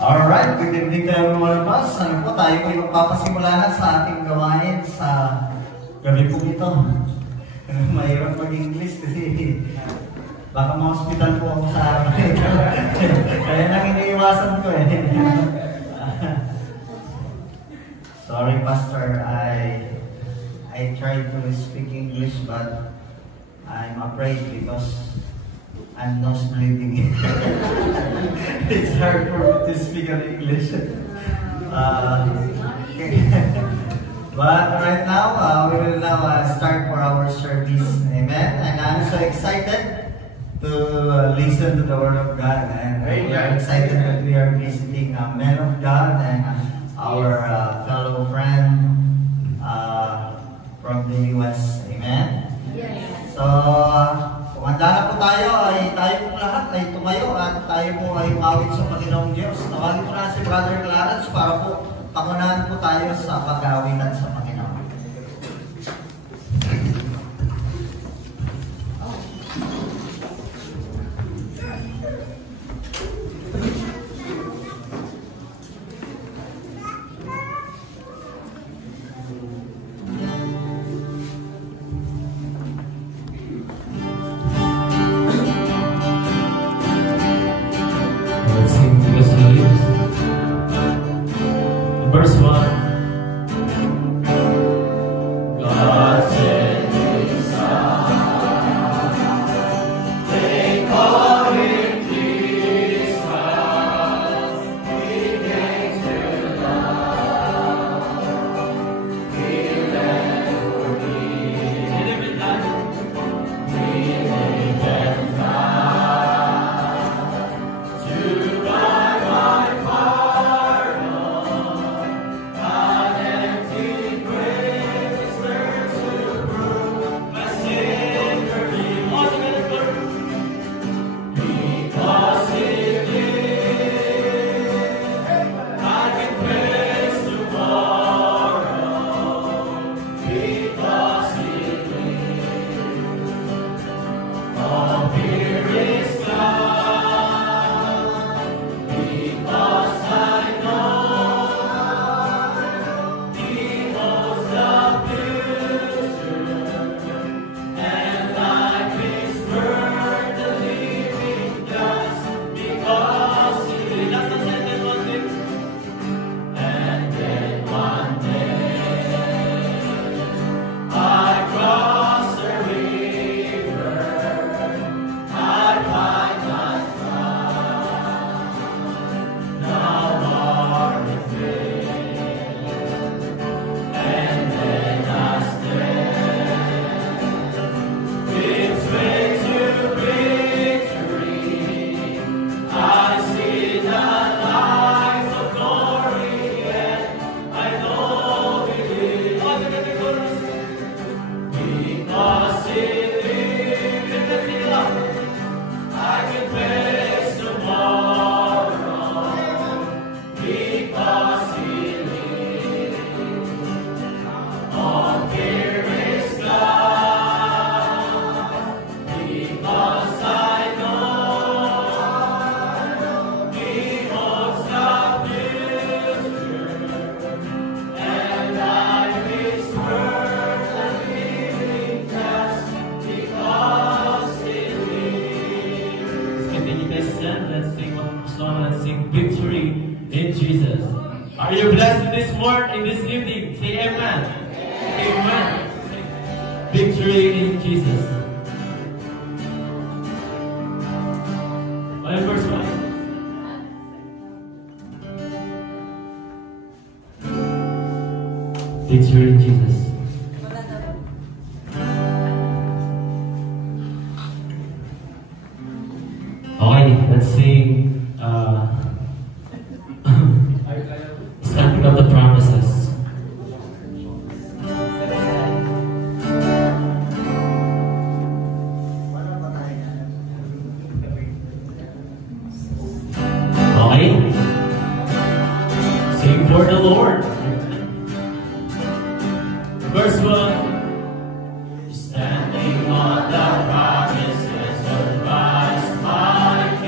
Alright, good evening to everyone of us. Ano po, tayo po magpapasimula na sa ating gawain sa gabi po ito. Mahirap mag-English kasi baka ma-hospital po ako sa araw ito. Kaya nang iniiwasan ko eh. Sorry, Pastor. I tried to speak English but I'm afraid because I'm nosebleeding. It's hard for me to speak in English. But right now, we will now start for our service. Amen. And I'm so excited to listen to the Word of God. And we are excited that we are visiting a man of God and our fellow friend from the U.S. Amen. Yes. So, kung handa na po tayo, ay tayo po lahat ay tumayo at tayo po ay umawit sa Panginoong Diyos. Tawagin po na si Brother Clarence para po pangunahan po tayo sa pag-aawitan sa Panginoon. Verse 1. Are you blessed this morning, this evening? Say amen. Amen. Victory in Jesus. Verse 1. Victory in Jesus. Okay, let's sing Stepping Up the Promises. Okay? Sing for the Lord. Verse 1. Standing on the promises of Christ my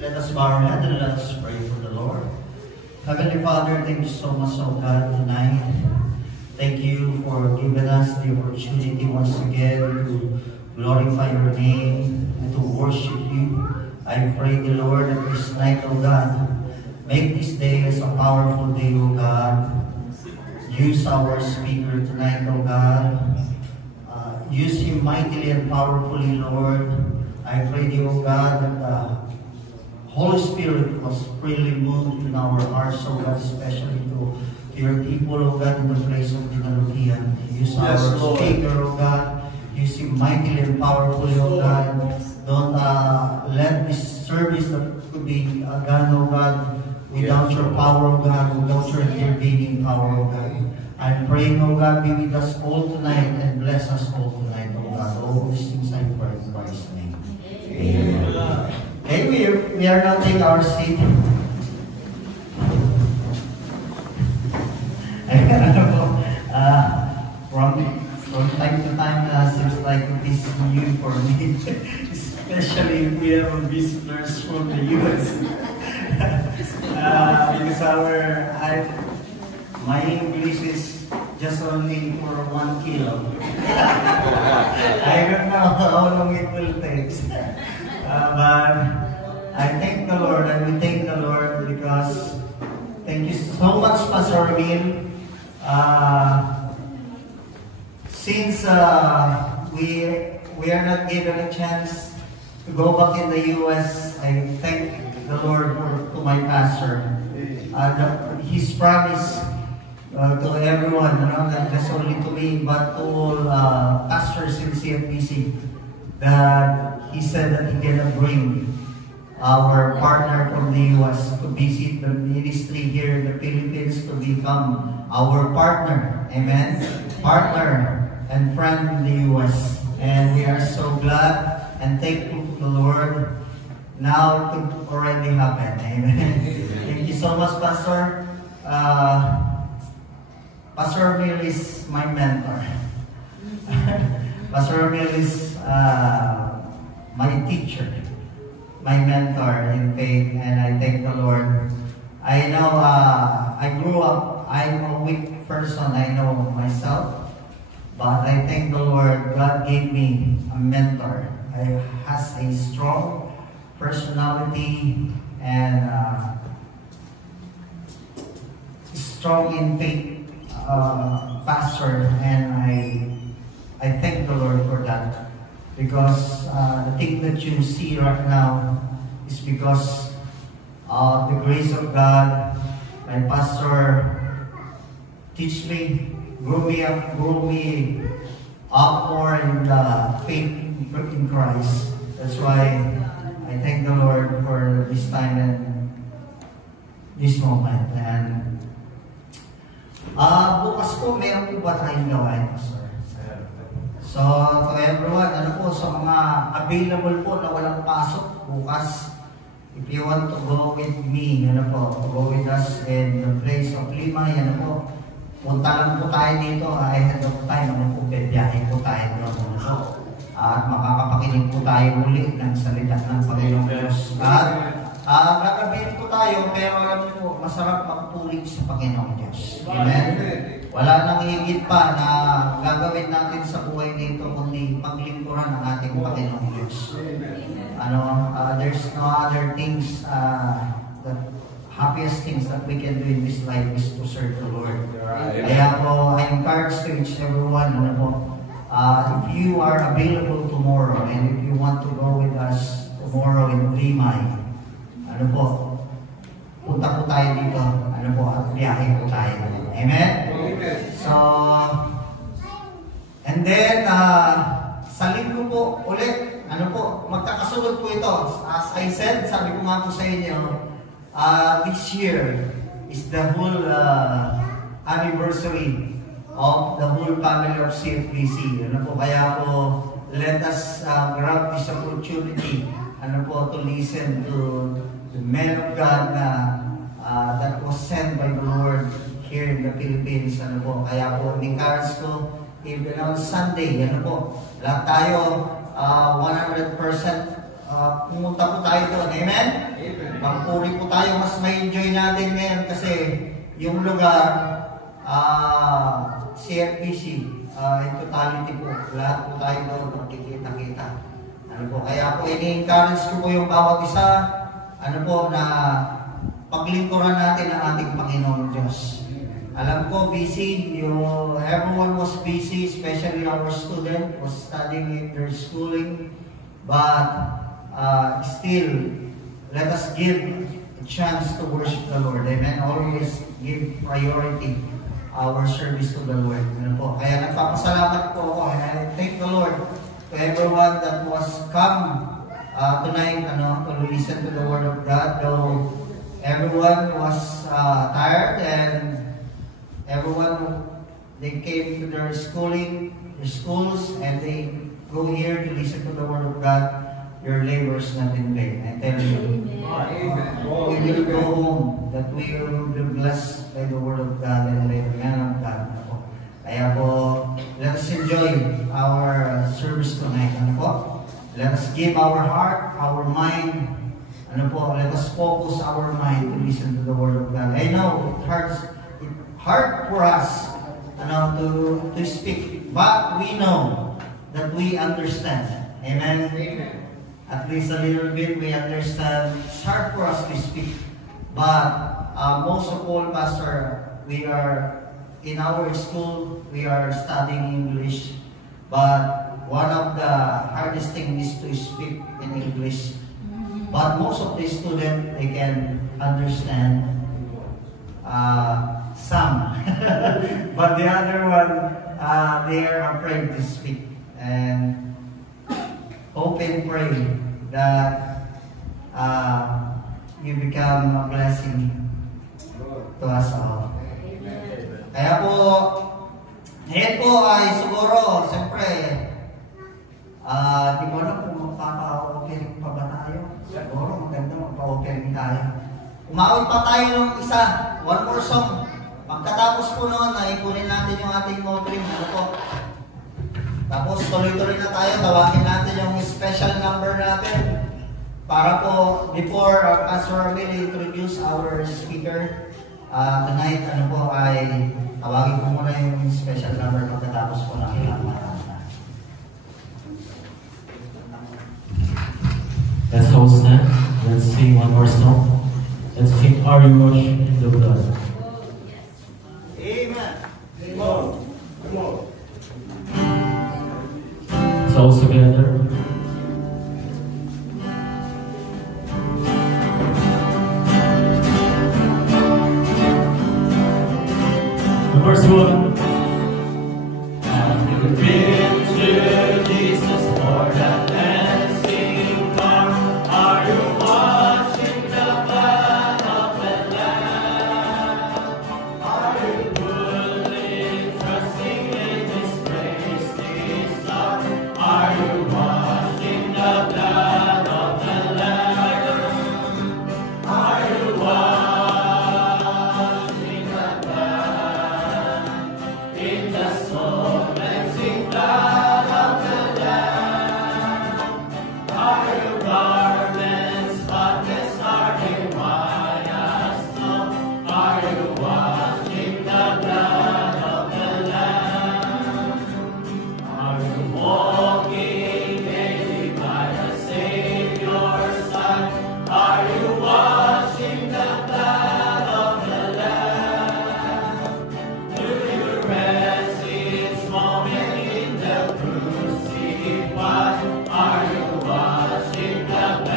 let us bow our head and let us pray for the Lord. Heavenly Father, thank you so much, oh God, tonight. Thank you for giving us the opportunity once again to glorify your name and to worship you. I pray the Lord that this night, oh God, make this day as a powerful day, oh God. Use our speaker tonight, oh God. Use him mightily and powerfully, Lord. I pray thee, oh God, that the Holy Spirit was freely moved in our hearts, oh God, especially to your people, oh God, in the place of Dinalupian. Use our speaker, oh God. Use him mightily and powerfully, oh God. Don't let this service that could be done, oh God, without your power, oh God, without your intervening power, oh God. I'm praying, oh God, be with us all tonight and bless us all tonight, oh God. All these things I pray in Christ's name. Amen. Okay, we are now taking our seat. From time to time, seems like this is new for me, especially if we have visitors from the U.S. Because my English is just only for 1 kilo. I don't know how long it will take. But I thank the Lord, and we thank the Lord because thank you so much, Pastor Emil. Since we are not given a chance to go back in the U.S., I thank the Lord to my pastor. His promise to everyone, not just only to me, but to all pastors in CFBC, that he said that he gonna bring our partner from the U.S. to visit the ministry here in the Philippines to become our partner. Amen? Partner and friend in the U.S. And we are so glad and thankful to the Lord. Now it could already happen. Amen? Thank you so much, Pastor. Pastor Emil is my mentor. Pastor Emil is my teacher, my mentor in faith, and I thank the Lord. I know I grew up, I'm a weak person, I know myself, but I thank the Lord. God gave me a mentor. He has a strong personality and strong in faith pastor, and I thank the Lord for that, because the thing that you see right now is because of the grace of God. My pastor teach me, grew me up more in the faith in Christ. That's why I thank the Lord for this time and this moment. And bukas po, meron po ba tayong gawain, Pastor? So, to everyone, sa mga available po na walang pasok bukas, if you want to go with me, go with us in the place of Limay, punta lang po tayo dito, ahead of time, biyahe po tayo doon, at makakapakinig po tayo muli ng salita ng Panginoong Diyos. At gagabihin po tayo, pero alam niyo po, masarap magpuling sa Panginoong Diyos. Amen? Wala nang higit pa na gagawin natin sa buhay nito kundi paglingkuran ng ating Panginoong Diyos. There's no other things, the happiest things that we can do in this life is to serve the Lord. Kaya po, I encourage to each everyone, if you are available tomorrow and if you want to go with us tomorrow in Limay, punta po tayo dito, at biyahe po tayo. Amen? So, and then, sa linggo po, ulit, magkakasunod po ito. As I said, sabi ko nga po sa inyo, this year is the whole anniversary of the whole family of CFBC. Kaya po, let us grab this opportunity, to listen to the men of God that was sent by the Lord here in the Philippines. Kaya po, encourage ko, even on Sunday, lahat tayo 100% pumunta po tayo doon. Amen? Magpuri po tayo. Mas may enjoy natin ngayon kasi yung lugar, CFPC, in totality po. Lahat po tayo doon magkikita-kita. Ano po, kaya po ini-encourage ko po yung bawat isa, ano po, na paglingkuran natin ang ating Panginoon Diyos. Alam ko, busy, everyone was busy, especially our student was studying in their schooling, but still, let us give a chance to worship the Lord. Amen? Always give priority our service to the Lord. Ano po? Kaya nagpapasalamat po ako, and I thank the Lord to everyone that was come tonight, to listen to the Word of God, though everyone was tired and everyone, they came to their schools, and they go here to listen to the Word of God. Your labor is not in vain. I tell you, we will go home, that we will be blessed by the Word of God and by the man of God. Kaya po, let us enjoy our service tonight. Ano po? Let us give our heart, our mind, let us focus our mind to listen to the Word of God. I know it's hard for us to speak, but we know that we understand. Amen? At least a little bit we understand. It's hard for us to speak, but most of all, Pastor, we are in our school, we are studying English, but one of the hardest things is to speak in English. But most of the students, they can understand some. But the other one, they are afraid to speak. And hope and pray that you become a blessing to us all. Kaya po, ngayon po ay siguro, siyempre, di mo alam kung magpapa-offering pa ba tayo. Siguro maganda magpa-offering tayo. Umawit pa tayo ng isa, one more song. Pagkatapos po noon, ikunin natin yung ating offering. Ano po? Tapos tuloy-tuloy na tayo, tawagin natin yung special number natin. Para po, before Pastor will introduce our speaker, tonight, ay tawagin ko muna yung special number pagkatapos po ng ilang marana. Let's hold stand. Let's sing one more song. Let's sing Are You Washed in the Blood? Amen. Amen. So together. The first one. Have you been to Jesus for the cleansing part? Are you washed in the blood of the Lamb? Are you fully trusting in His grace, His love? Are you washed in the blood of the Lamb? Are you washed in the blood, in the soul cleansing blood of the Lamb? Are your garments spotless? Are they white as snow? Are you washed in the blood of the Lamb? Are you walking daily by the Savior's side? Are you washed in the blood of the Lamb? Do you rest each moment in the crucified? Are you washed in the blood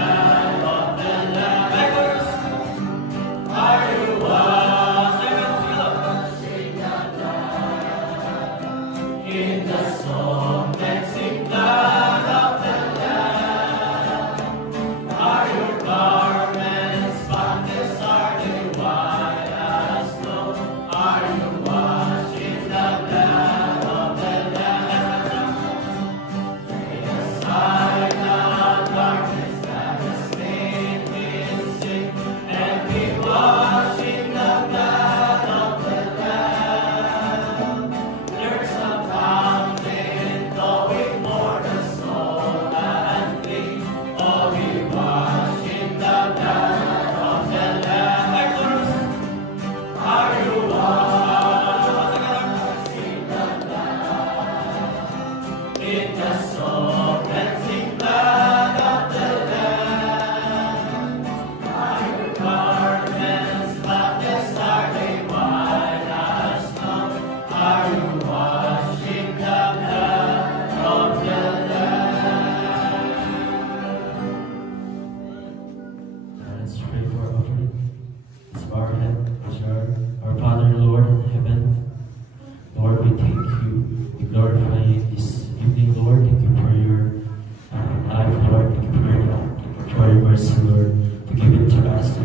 mercy, Lord, to give it to us, to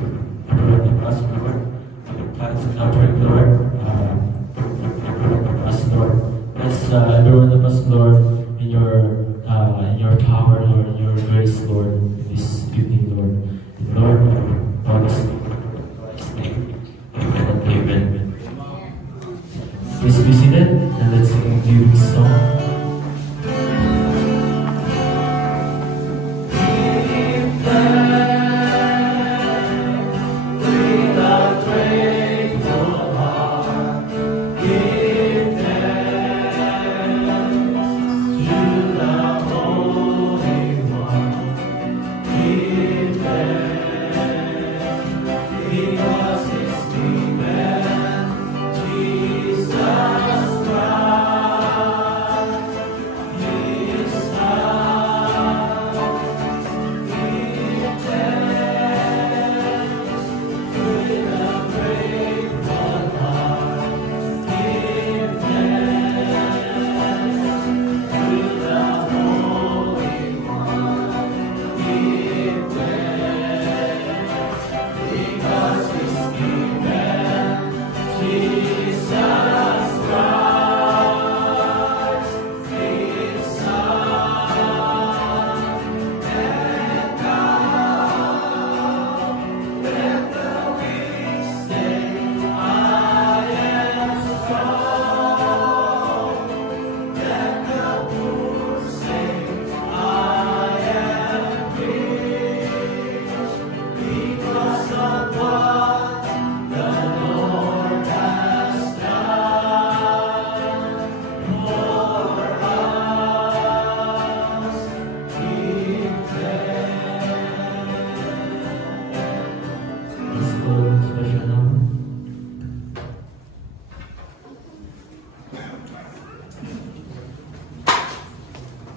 protect us, Lord, to operate, Lord, us, Lord. Bless every one of us, Lord, in your power, Lord, in your grace, Lord, this evening, Lord. And Lord, all this name. Amen and amen. Please be seated and let's sing a beautiful song.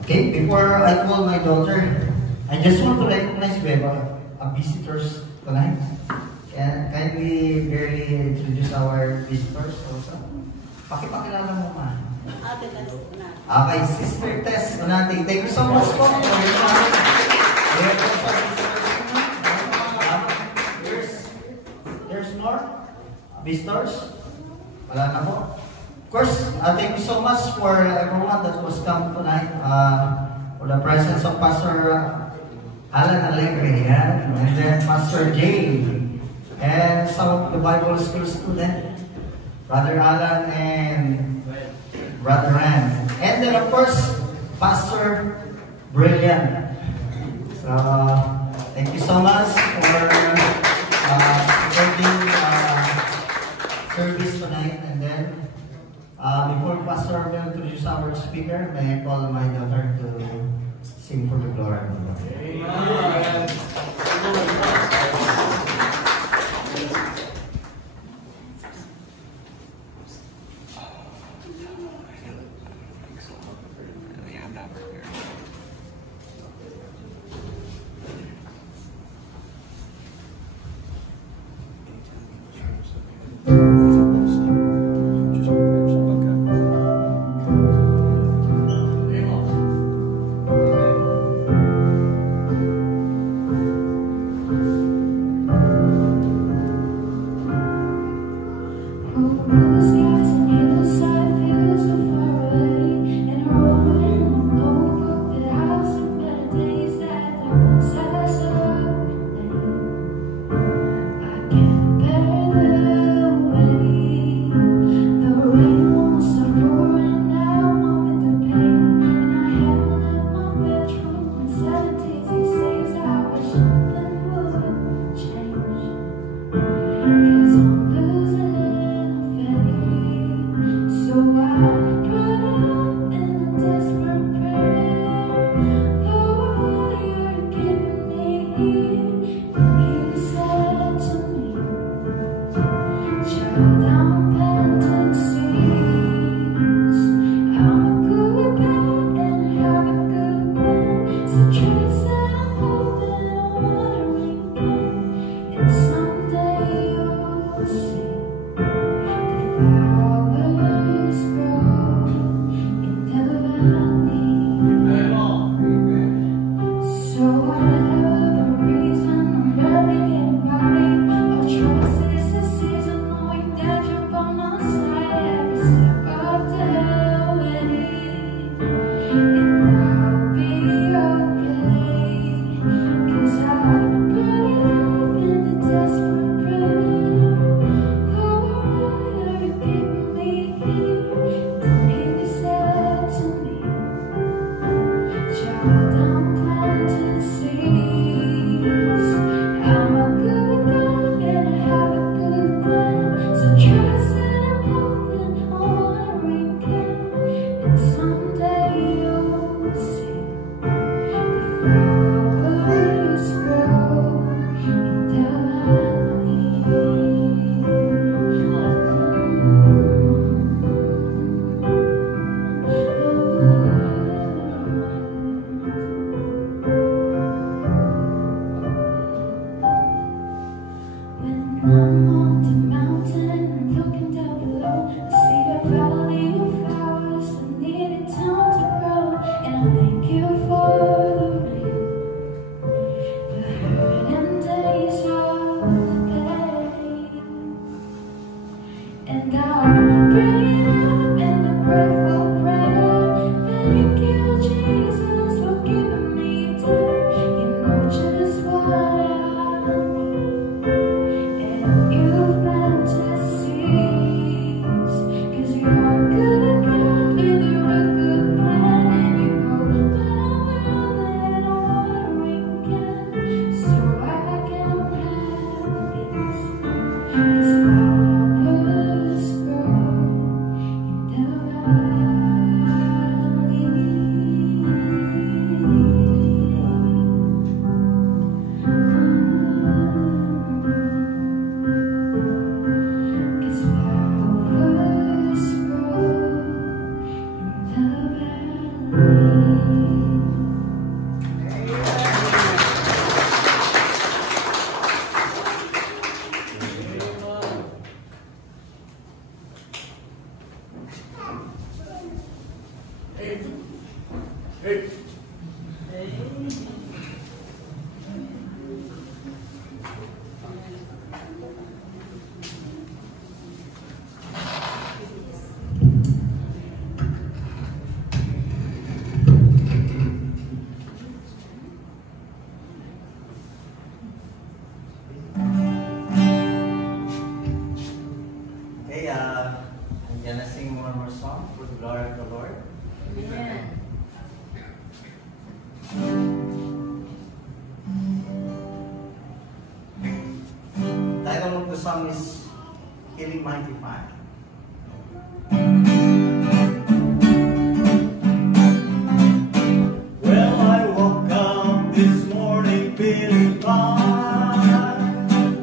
Okay, before I call my daughter, I just want to recognize we have a visitors tonight. Can we barely introduce our visitors also? Pakipakilala mo ma. Ate Tess Unati. Okay, Sister Tess Unati. Thank you so much po for your time. There's more visitors? Wala na po. Of course, thank you so much for everyone that was come tonight. For the presence of Pastor Alan Alegre, yeah? And then Pastor Jay, and some of the Bible school students, Brother Alan and Brother Rand. And then of course, Pastor Brilliant. So, thank you so much for supporting service tonight. And then, before Pastor will introduce our speaker, may I call my daughter to sing for the glory of God. Amen. So whatever the reason I'm gonna sing one more song for the glory of the Lord. Amen. Title of the song is Healing Mighty Fire. Well, I woke up this morning feeling fine.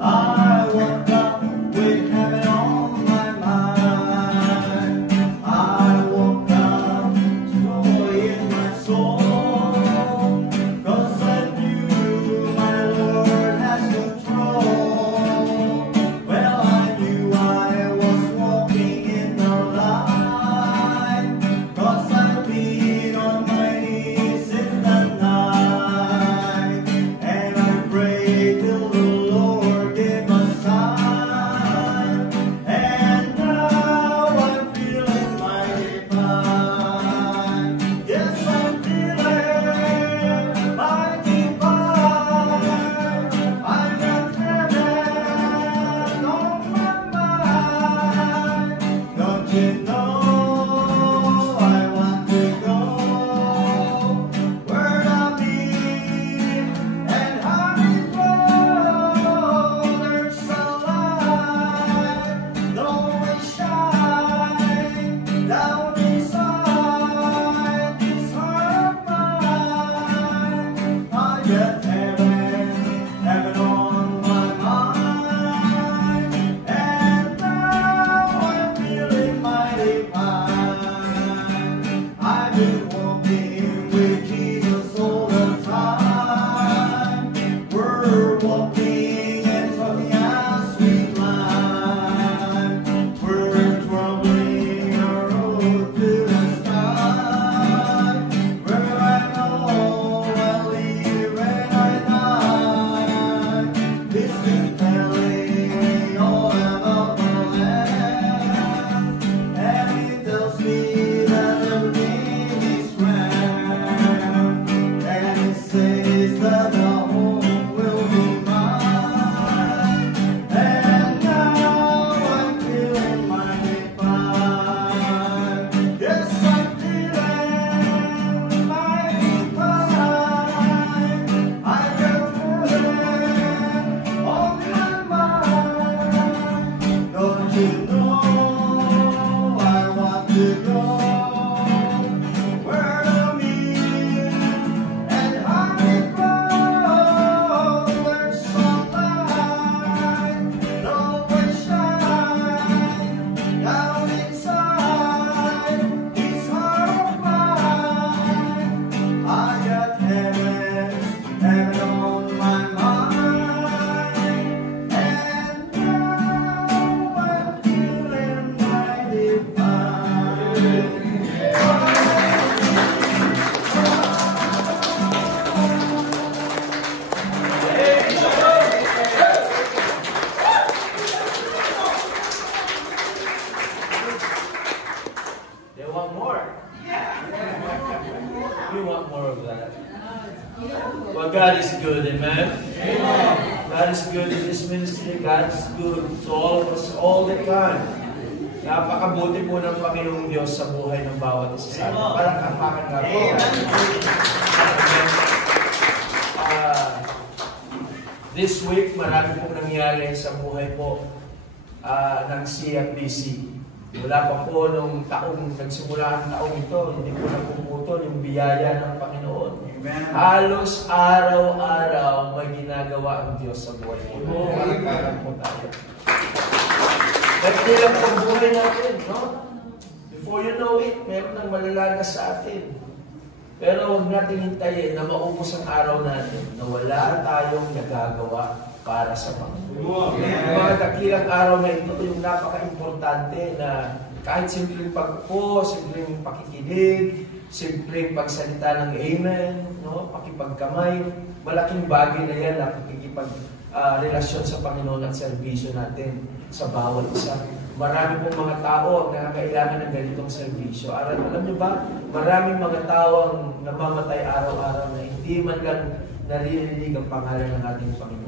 I woke up with heaven on my mind. I woke up joy in my soul, 'cause I knew my Lord has control. Well, I knew I was walking in the light, 'cause I've been on my knees in the night, and I prayed God is good in this ministry. God is good to all of us all the time. Napakabuti po ng Panginoong Diyos sa buhay ng bawat isa sa atin. Parang kapakan nga po. This week, marami pong nangyari sa buhay po ng CFBC. Wala pa po nung taong nagsimula ang taong ito, hindi po napuputol yung biyaya ng Panginoon. Amen. Halos araw-araw may ginagawa ang Diyos sa buhay mo. Parang po tayo. Nagtilap ang buhay natin, no? Before you know it, meron nang malalagas sa atin. Pero huwag natin hintayin na maubos ang araw natin na wala tayong nagagawa para sa Panginoon. Yung mga dakilang araw na ito, yung napaka-importante na kahit simpleng pagpo, simpleng pakikinig, simpleng pagsalita ng amen, no? Pakipagkamay, malaking bagay na yan na pakikipag-relasyon sa Panginoon at serbisyo natin sa bawat isa. Marami pong mga tao ang nakakailangan ng ganitong serbisyo. Alam niyo ba, maraming mga tao ang namamatay araw-araw na hindi man lang naririnig ang pangalan ng ating Panginoon.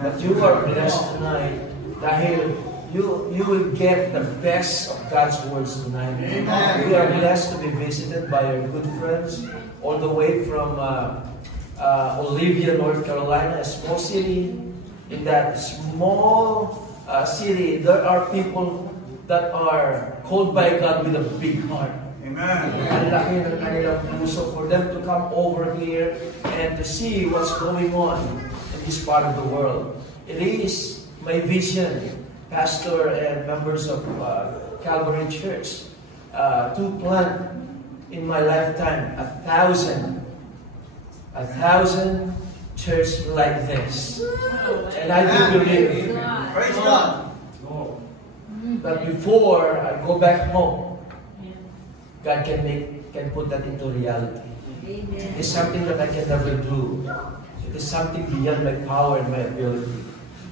But you are blessed tonight dahil you will get the best of God's words tonight. We are blessed to be visited by our good friends all the way from Olivia, North Carolina, a small city. In that small city, there are people that are called by God with a big heart. Amen. Ang laki ng kanilang puso for them to come over here and to see what's going on in this part of the world. It is my vision, pastor and members of Calvary Church, to plant in my lifetime 1,000 church like this. And I do believe, praise God, that before I go back home, God can put that into reality. It's something that I can never do. It is something beyond my power and my ability.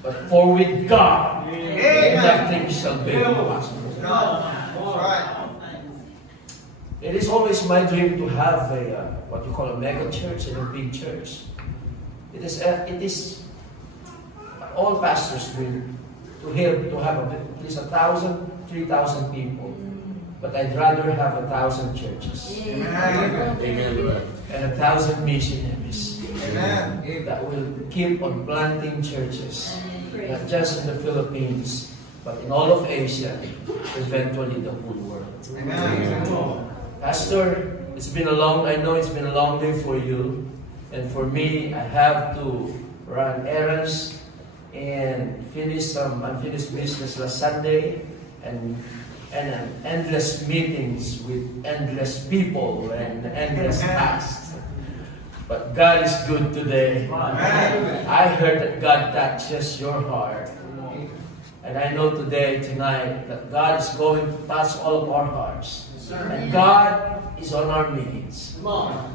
But for with God, nothing shall be impossible. It is always my dream to have what you call a mega church and a big church. It is all pastors' dream to have at least 1,000, 3,000 people. But I'd rather have 1,000 churches. Amen. And 1,000 missionaries. Amen. That will keep on planting churches. Not just in the Philippines, but in all of Asia, eventually the whole world. Amen. Pastor, I know it's been a long day for you. And for me, I have to run errands and finish some unfinished business last Sunday and endless meetings with endless people and endless tasks. But God is good today. I heard that God touches your heart. And I know tonight, that God is going to touch all of our hearts. And God is on our needs.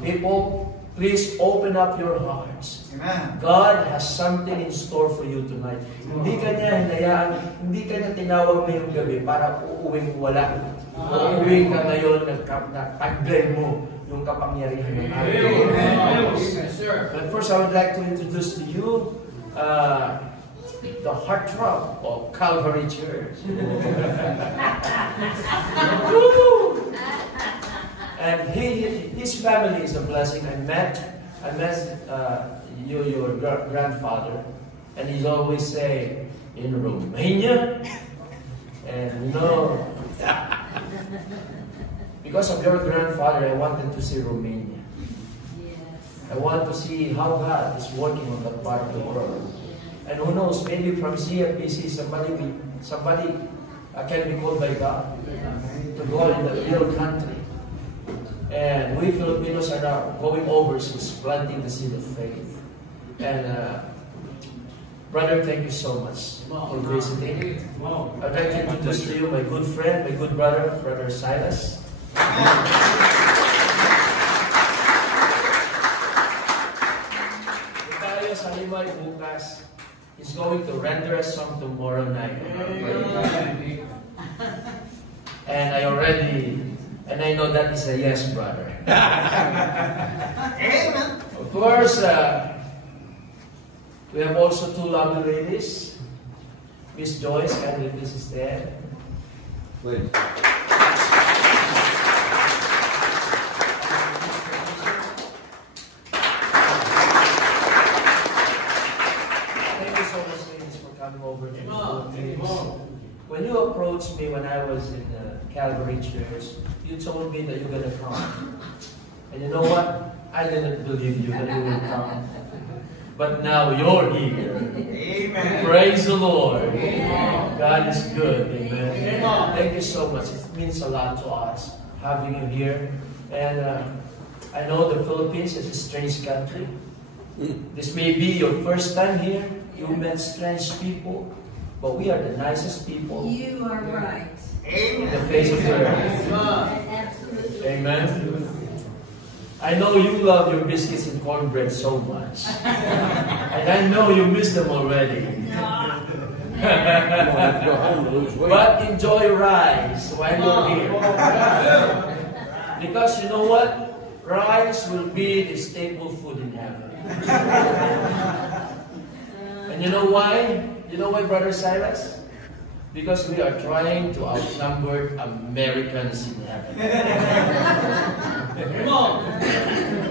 People, please open up your hearts. Amen. God has something in store for you tonight. Hindi ka niya tinawag ngayong gabi para uuwing wala. Uuwing ka ngayon na taglay mo yung kapangyarihan ng ating. But first, I would like to introduce to you the heartthrob of Calvary Church. And his family is a blessing. I met your grandfather, and he's always say, in Romania, and because of your grandfather, I wanted to see Romania. I want to see how God is working on that part of the world. And who knows, maybe from CFBC, somebody can be called by God to go in the real country. And we Filipinos are now going overseas, planting the seed of faith. And brother, thank you so much for visiting. I'd like to introduce to you my good friend, my good brother, Brother Silas. Tayo sa Limay bukas is going to render a song tomorrow night. And I know that is a yes, brother. Amen. Of course, We have also two lovely ladies. Miss Joyce, kindly please stand. Please. Over when you approached me when I was in the Calvary Church, you told me that you're going to come. And you know what? I didn't believe you that you would come. But now you're here. Amen. Praise the Lord. Amen. God is good. Amen. Amen. Thank you so much. It means a lot to us having you here. And I know the Philippines is a strange country. This may be your first time here. You met strange people, but we are the nicest people. You are right. In the face of the earth. Absolutely. Amen. I know you love your biscuits and cornbread so much. And I know you miss them already. But enjoy rice while you're here. Because you know what? Rice will be the staple food in heaven. And you know why? You know why, Brother Silas? Because we are trying to outnumber Americans in heaven. Come on.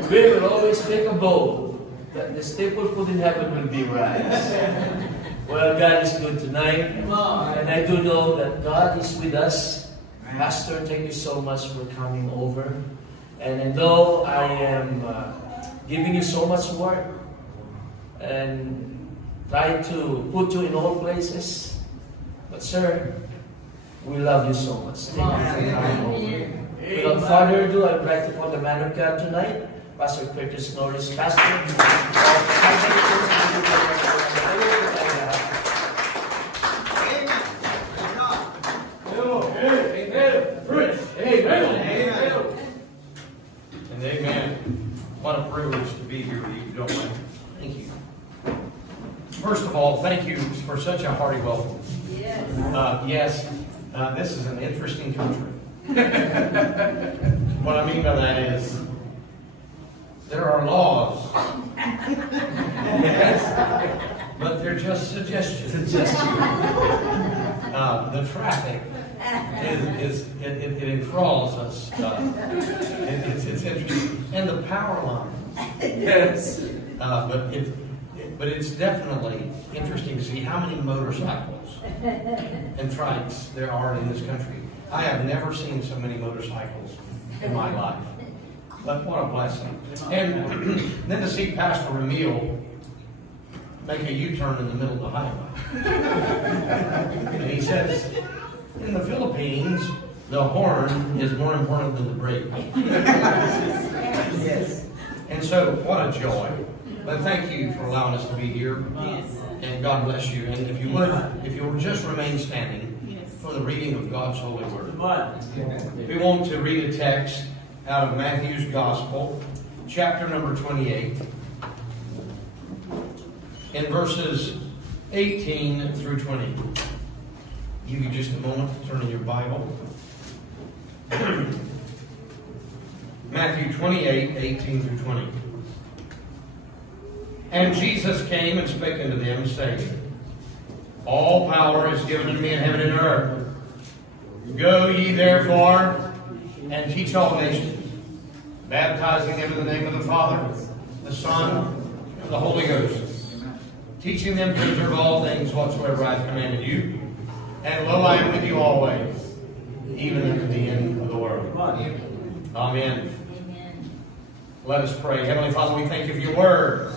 We will always make a bold that the staple food in heaven will be rice. Well, God is good tonight. And I do know that God is with us. Pastor, thank you so much for coming over. And I know I am giving you so much work and try to put you in all places. But sir, we love you so much. Thank you for coming over. Without further ado, I would like to call the man of God tonight, Pastor Curtis Norris. Pastor, And amen. What a privilege to be here with you, don't mind. Thank you. First of all, thank you for such a hearty welcome. Yes, this is an interesting country. What I mean by that is, there are laws, yes, but they're just suggestions. The traffic it enthralls us. It's interesting, and the power lines. Yes, but it's definitely interesting to see how many motorcycles and trikes there are in this country. I have never seen so many motorcycles in my life. But what a blessing. And then to see Pastor Ramil make a U-turn in the middle of the highway. And he says, in the Philippines, the horn is more important than the brake. Yes. And so, what a joy. But thank you for allowing us to be here. And God bless you. And if you would just remain standing for the reading of God's holy word. We want to read a text out of Matthew's Gospel, chapter number 28, in verses 18 through 20. Give you just a moment to turn in your Bible. Matthew 28, 18 through 20. And Jesus came and spake unto them, saying, All power is given unto me in heaven and earth. Go ye therefore and teach all nations, baptizing them in the name of the Father, the Son, and the Holy Ghost, teaching them to observe all things whatsoever I have commanded you. And lo, I am with you always, even unto the end of the world. Amen. Let us pray. Heavenly Father, we thank you for your word.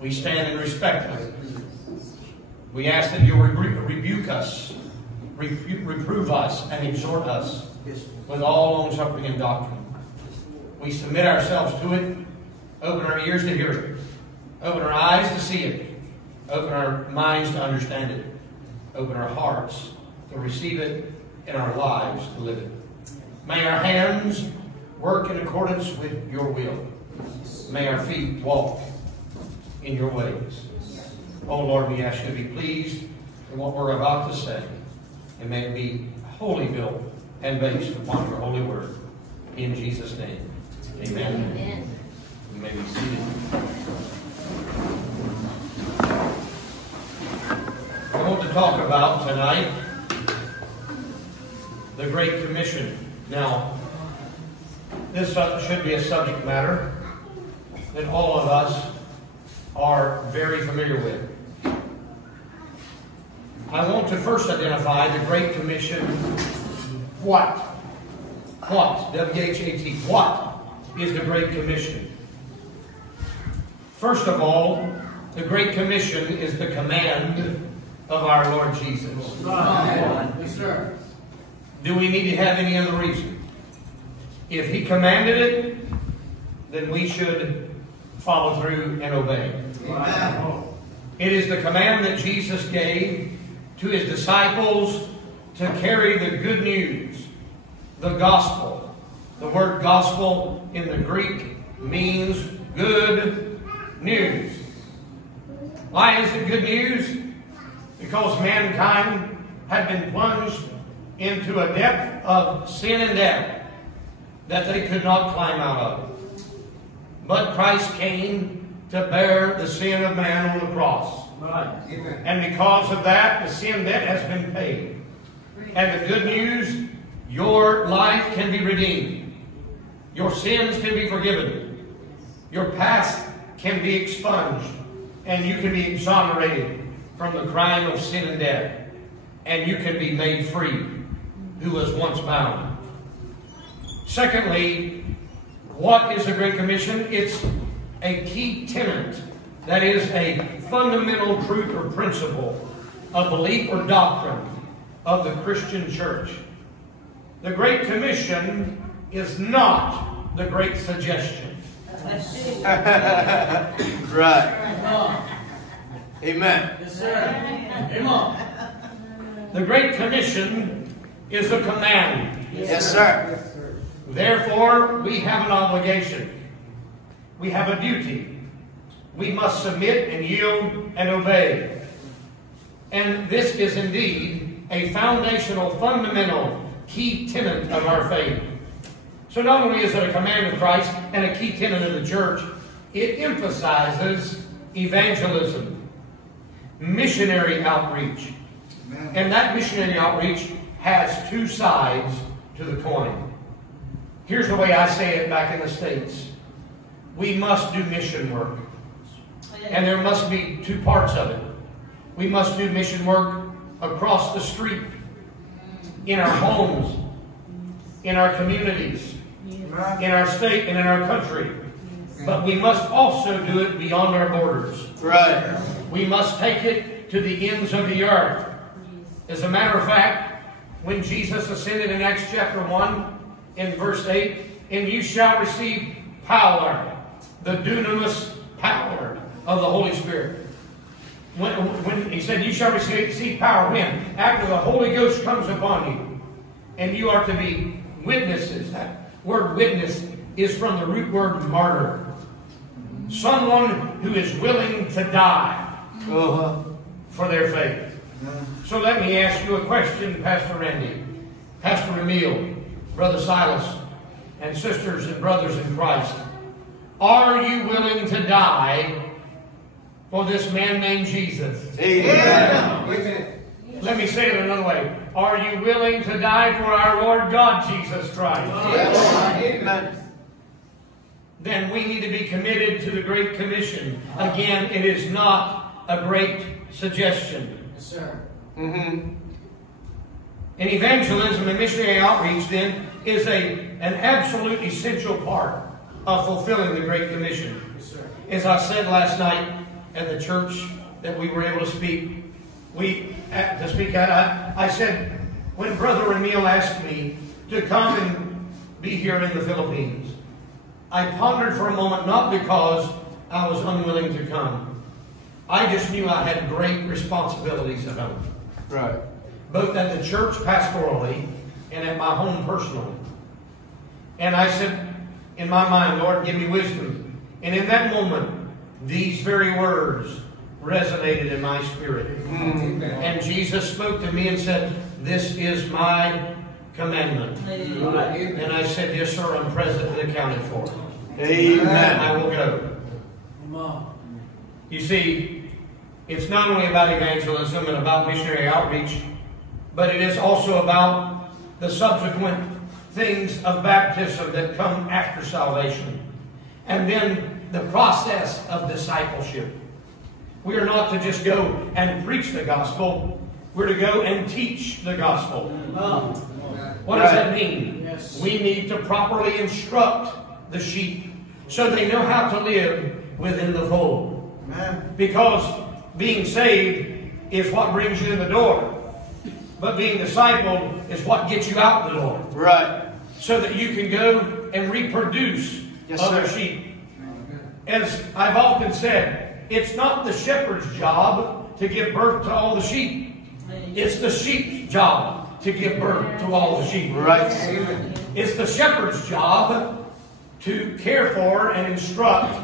We stand in respect of it. We ask that you rebuke us, reprove us, and exhort us with all long-suffering and doctrine. We submit ourselves to it. Open our ears to hear it. Open our eyes to see it. Open our minds to understand it. Open our hearts to receive it, and our lives to live it. May our hands work in accordance with your will. May our feet walk in your ways. Oh Lord, we ask you to be pleased in what we're about to say. And may it be wholly built and based upon your holy word. In Jesus' name. Amen. Amen. You may be seated. talk about tonight the Great Commission. Now, this should be a subject matter that all of us are very familiar with. I want to first identify the Great Commission. What? W-H-A-T. What is the Great Commission? First of all, the Great Commission is the command of our Lord Jesus. Yes, sir. Do we need to have any other reason? If He commanded it, then we should follow through and obey. Amen. It is the command that Jesus gave to His disciples to carry the good news, the gospel. The word gospel in the Greek means good news. Why is it good news? Because mankind had been plunged into a depth of sin and death that they could not climb out of. But Christ came to bear the sin of man on the cross. Right. And because of that, the sin debt has been paid. And the good news, your life can be redeemed. Your sins can be forgiven. Your past can be expunged. And you can be exonerated from the crime of sin and death. And you can be made free, who was once bound. Secondly, what is the Great Commission? It's a key tenet. That is a fundamental truth or principle, a belief or doctrine of the Christian church. The Great Commission is not the Great Suggestion. Right. Amen. Yes, sir. Come on. The Great Commission is a command. Yes, sir. Therefore, we have an obligation. We have a duty. We must submit and yield and obey. And this is indeed a foundational, fundamental, key tenet of our faith. So not only is it a command of Christ and a key tenet of the church, it emphasizes evangelism, missionary outreach. And that missionary outreach has two sides to the coin. Here's the way I say it back in the States. We must do mission work. And there must be two parts of it. We must do mission work across the street, in our homes, in our communities, in our state, and in our country. But we must also do it beyond our borders. Right. We must take it to the ends of the earth. As a matter of fact, when Jesus ascended in Acts chapter 1, in verse 8, and you shall receive power, the dunamis power of the Holy Spirit. When he said, you shall receive power, when? After the Holy Ghost comes upon you. And you are to be witnesses. That word witness is from the root word martyr. Someone who is willing to die for their faith. So let me ask you a question, Pastor Randy, Pastor Emil, Brother Silas, and sisters and brothers in Christ. Are you willing to die for this man named Jesus? Amen. Let me say it another way. Are you willing to die for our Lord God Jesus Christ? Amen. Then we need to be committed to the Great Commission. Again, it is not a great suggestion. Yes, sir. And evangelism and missionary outreach, then, is an absolute essential part of fulfilling the Great Commission. Yes, sir. As I said last night at the church that we were able to speak, I said, when Brother Emil asked me to come and be here in the Philippines, I pondered for a moment, not because I was unwilling to come. I just knew I had great responsibilities at home. Right. Both at the church pastorally and at my home personally. And I said, in my mind, Lord, give me wisdom. And in that moment, these very words resonated in my spirit. And Jesus spoke to me and said, this is my commandment. And I said, yes, sir, I'm present and accounted for. Amen. I will go. Come on. You see, It's not only about evangelism and about missionary outreach, but it is also about the subsequent things of baptism that come after salvation. And then the process of discipleship. We are not to just go and preach the gospel. We're to go and teach the gospel. What does that mean? Yes. We need to properly instruct the sheep so they know how to live within the fold. Because being saved is what brings you in the door. But being discipled is what gets you out the door. Right. So that you can go and reproduce other sheep. As I've often said, it's not the shepherd's job to give birth to all the sheep. It's the sheep's job to give birth to all the sheep. Right. It's the shepherd's job to care for and instruct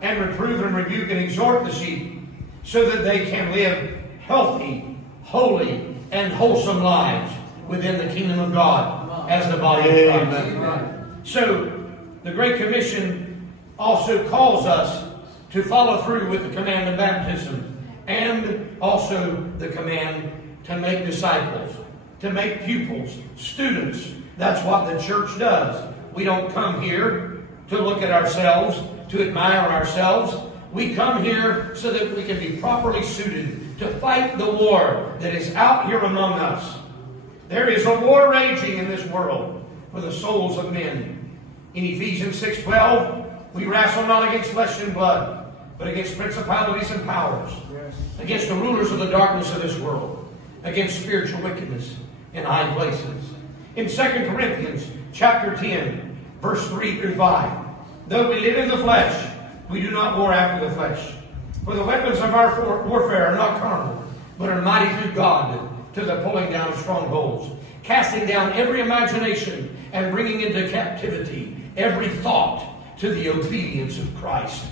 and reprove and rebuke and exhort the sheep so that they can live healthy, holy, and wholesome lives within the kingdom of God as the body of Christ. So, the Great Commission also calls us to follow through with the command of baptism and also the command to make disciples, to make pupils, students. That's what the church does. We don't come here to look at ourselves, to admire ourselves. We come here so that we can be properly suited to fight the war that is out here among us. There is a war raging in this world for the souls of men. In Ephesians 6:12, we wrestle not against flesh and blood, but against principalities and powers, against the rulers of the darkness of this world, against spiritual wickedness in high places. In 2 Corinthians chapter 10, verse 3 through 5, though we live in the flesh, we do not war after the flesh. For the weapons of our warfare are not carnal, but are mighty through God to the pulling down of strongholds, casting down every imagination and bringing into captivity every thought to the obedience of Christ.